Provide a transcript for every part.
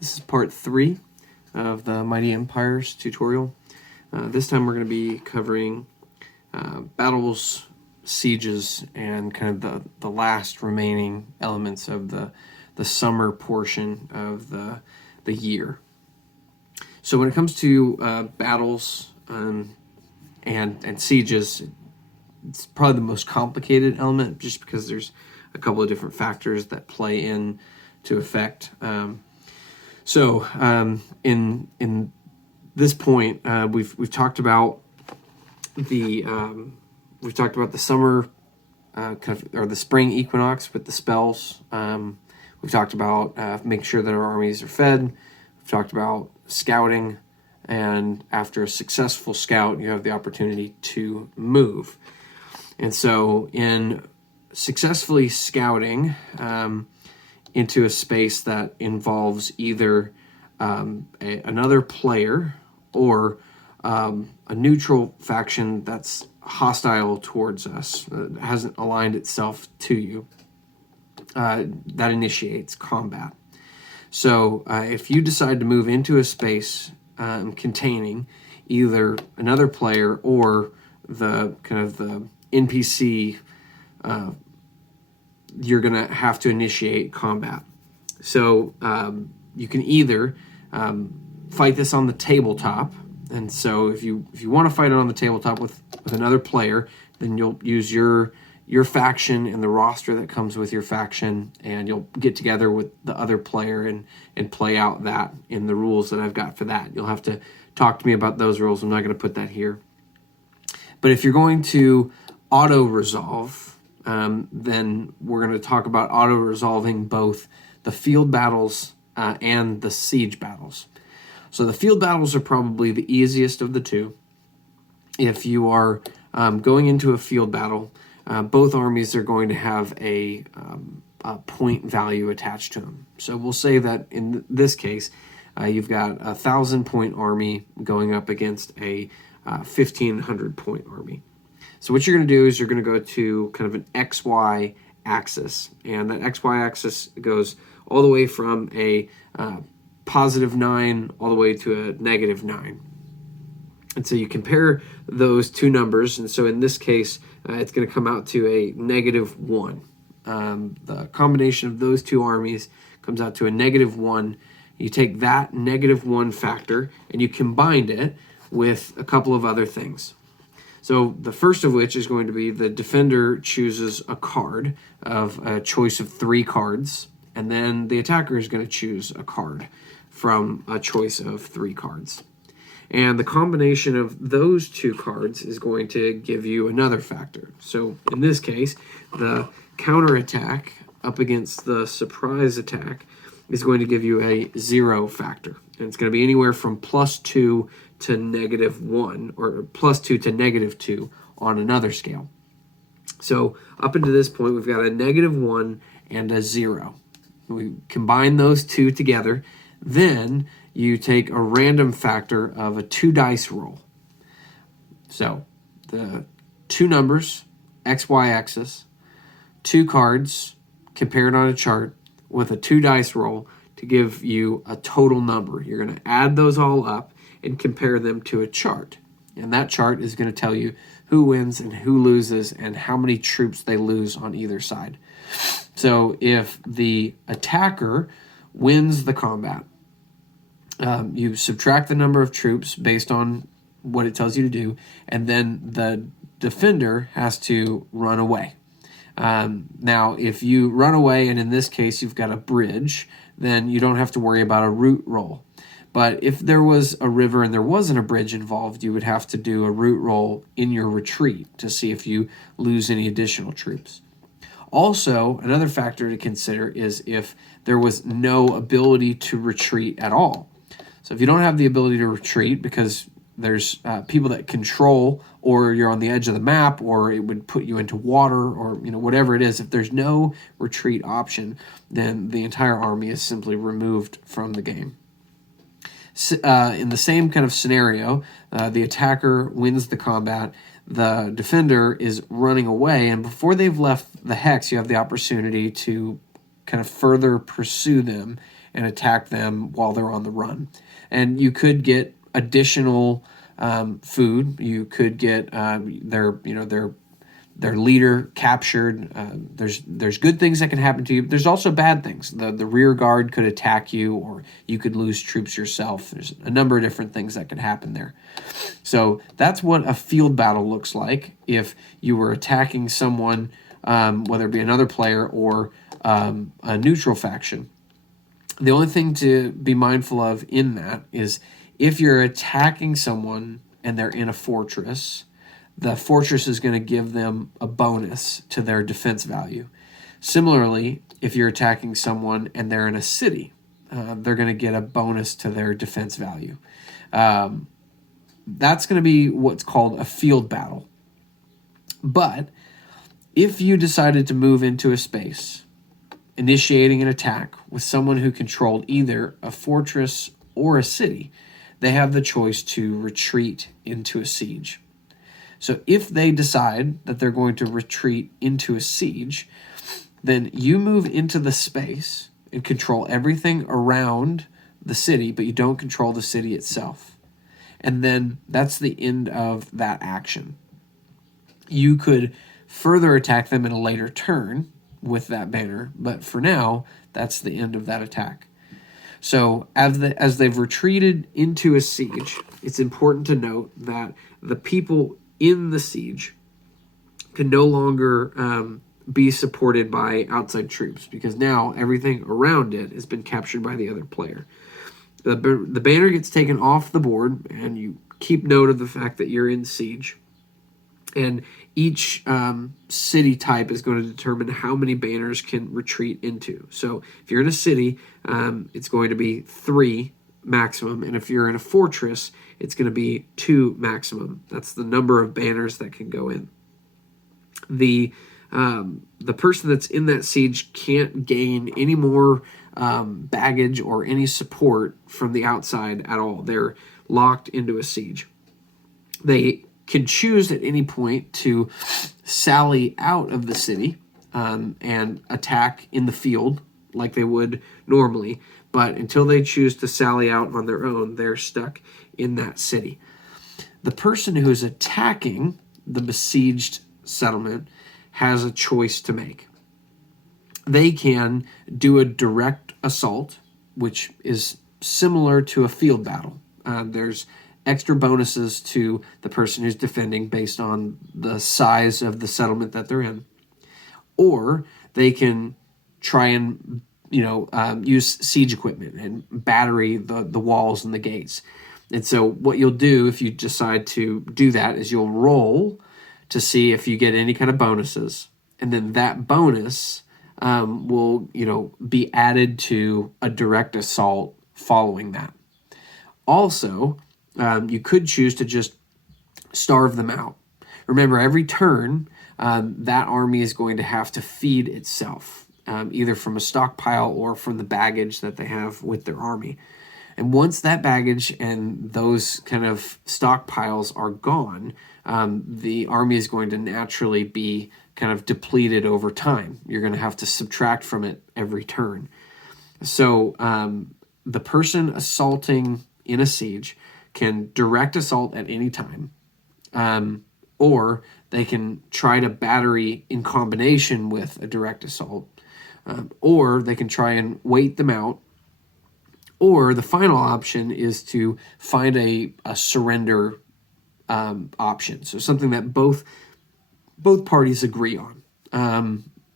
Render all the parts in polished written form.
This is part 3 of the Mighty Empires tutorial. This time we're going to be covering battles, sieges, and kind of the last remaining elements of the summer portion of the year. So when it comes to battles and sieges, it's probably the most complicated element just because there's a couple of different factors that play in to effect. In this point, we've talked about the summer or the spring equinox with the spells. We've talked about making sure that our armies are fed. We've talked about scouting, and after a successful scout, you have the opportunity to move. And so, in successfully scouting into a space that involves either another player or a neutral faction that's hostile towards us, hasn't aligned itself to you, that initiates combat. So if you decide to move into a space containing either another player or the NPC, you're going to have to initiate combat. So you can either fight this on the tabletop, and so if you want to fight it on the tabletop with another player, then you'll use your faction and the roster that comes with your faction, and you'll get together with the other player and play out that in the rules that I've got for that. You'll have to talk to me about those rules. I'm not going to put that here. But if you're going to auto-resolve, then we're going to talk about auto-resolving both the field battles and the siege battles. So the field battles are probably the easiest of the two. If you are going into a field battle, both armies are going to have a point value attached to them. So we'll say that in this case, you've got a 1,000-point army going up against a 1,500-point army. So what you're going to do is you're going to go to kind of an XY axis, and that XY axis goes all the way from a positive 9 all the way to a negative 9. And so you compare those two numbers, and so in this case, it's going to come out to a negative 1. The combination of those two armies comes out to a negative 1. You take that negative 1 factor, and you combine it with a couple of other things. So the first of which is going to be the defender chooses a card of a choice of 3 cards, and then the attacker is going to choose a card from a choice of 3 cards. And the combination of those 2 cards is going to give you another factor. So in this case, the counterattack up against the surprise attack is going to give you a 0 factor. And it's going to be anywhere from +2 to -1, or +2 to -2 on another scale. So up until this point, we've got a -1 and a 0. We combine those two together. Then you take a random factor of a 2 dice roll. So the 2 numbers, XY axis, 2 cards compared on a chart with a 2 dice roll to give you a total number. You're going to add those all up and compare them to a chart. And that chart is going to tell you who wins and who loses and how many troops they lose on either side. So if the attacker wins the combat, you subtract the number of troops based on what it tells you to do, and then the defender has to run away. Now, if you run away, and in this case you've got a bridge, then you don't have to worry about a route roll. But if there was a river and there wasn't a bridge involved, you would have to do a route roll in your retreat to see if you lose any additional troops. Also, another factor to consider is if there was no ability to retreat at all. So if you don't have the ability to retreat because there's people that control, or you're on the edge of the map, or it would put you into water, or whatever it is, if there's no retreat option, then the entire army is simply removed from the game. In the same kind of scenario, the attacker wins the combat, the defender is running away, and before they've left the hex, you have the opportunity to kind of further pursue them and attack them while they're on the run. And you could get additional food. You could get their leader captured. There's good things that can happen to you. There's also bad things. The rear guard could attack you, or you could lose troops yourself. There's a number of different things that could happen there. So that's what a field battle looks like if you were attacking someone, whether it be another player or a neutral faction. The only thing to be mindful of in that is if you're attacking someone and they're in a fortress, the fortress is going to give them a bonus to their defense value. Similarly, if you're attacking someone and they're in a city, they're going to get a bonus to their defense value. That's going to be what's called a field battle. But if you decided to move into a space, initiating an attack with someone who controlled either a fortress or a city, they have the choice to retreat into a siege. So if they decide that they're going to retreat into a siege, then you move into the space and control everything around the city, but you don't control the city itself. And then that's the end of that action. You could further attack them in a later turn with that banner, but for now, that's the end of that attack. So as they've retreated into a siege, it's important to note that the people in the siege can no longer be supported by outside troops, because now everything around it has been captured by the other player. The banner gets taken off the board, and you keep note of the fact that you're in siege. And each city type is going to determine how many banners can retreat into. So if you're in a city, it's going to be 3 maximum, and if you're in a fortress, it's going to be 2 maximum. That's the number of banners that can go in. The person that's in that siege can't gain any more baggage or any support from the outside at all. They're locked into a siege. They can choose at any point to sally out of the city and attack in the field like they would normally. But until they choose to sally out on their own, they're stuck in that city. The person who's attacking the besieged settlement has a choice to make. They can do a direct assault, which is similar to a field battle. There's extra bonuses to the person who's defending based on the size of the settlement that they're in. Or they can try and use siege equipment and battery the walls and the gates. And so what you'll do if you decide to do that is you'll roll to see if you get any kind of bonuses. And then that bonus will be added to a direct assault following that. Also, you could choose to just starve them out. Remember, every turn, that army is going to have to feed itself, either from a stockpile or from the baggage that they have with their army. And once that baggage and those kind of stockpiles are gone, the army is going to naturally be kind of depleted over time. You're going to have to subtract from it every turn. So the person assaulting in a siege can direct assault at any time, or they can try to battery in combination with a direct assault, or they can try and wait them out, or the final option is to find a surrender option. So something that both parties agree on,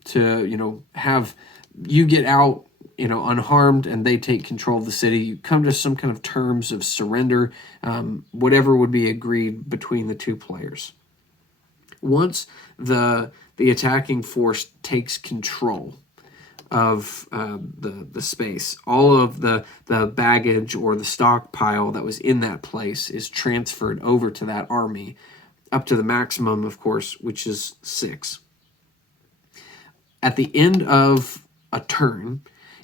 to have you get out unharmed and they take control of the city. You come to some kind of terms of surrender, whatever would be agreed between the two players. Once the attacking force takes control of the space, all of the baggage or the stockpile that was in that place is transferred over to that army, up to the maximum, of course, which is 6. At the end of a turn,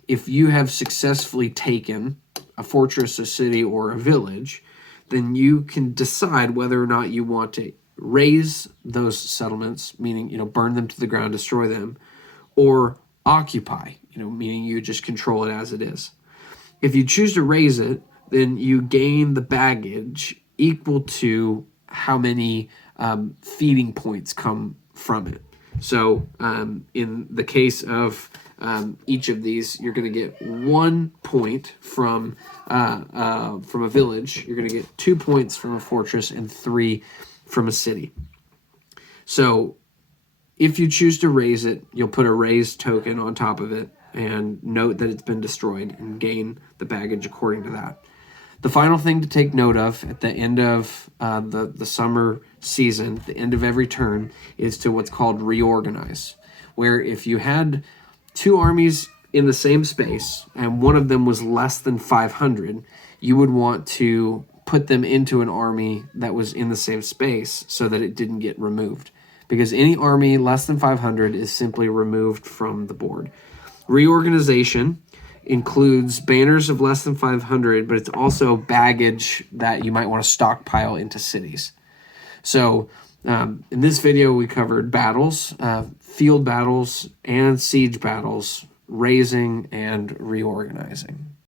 if you have successfully taken a fortress, a city, or a village, then you can decide whether or not you want to raise those settlements, meaning, burn them to the ground, destroy them, or occupy, meaning you just control it as it is. If you choose to raise it, then you gain the baggage equal to how many feeding points come from it. So in the case of each of these, you're going to get 1 point from a village. You're going to get 2 points from a fortress and 3 from a city. So if you choose to raise it, you'll put a raised token on top of it and note that it's been destroyed and gain the baggage according to that. The final thing to take note of at the end of the summer season, the end of every turn, is to what's called reorganize, where if you had 2 armies in the same space and one of them was less than 500, you would want to put them into an army that was in the same space so that it didn't get removed, because any army less than 500 is simply removed from the board. Reorganization includes banners of less than 500, but it's also baggage that you might want to stockpile into cities. So in this video, we covered battles, field battles, and siege battles, raising and reorganizing.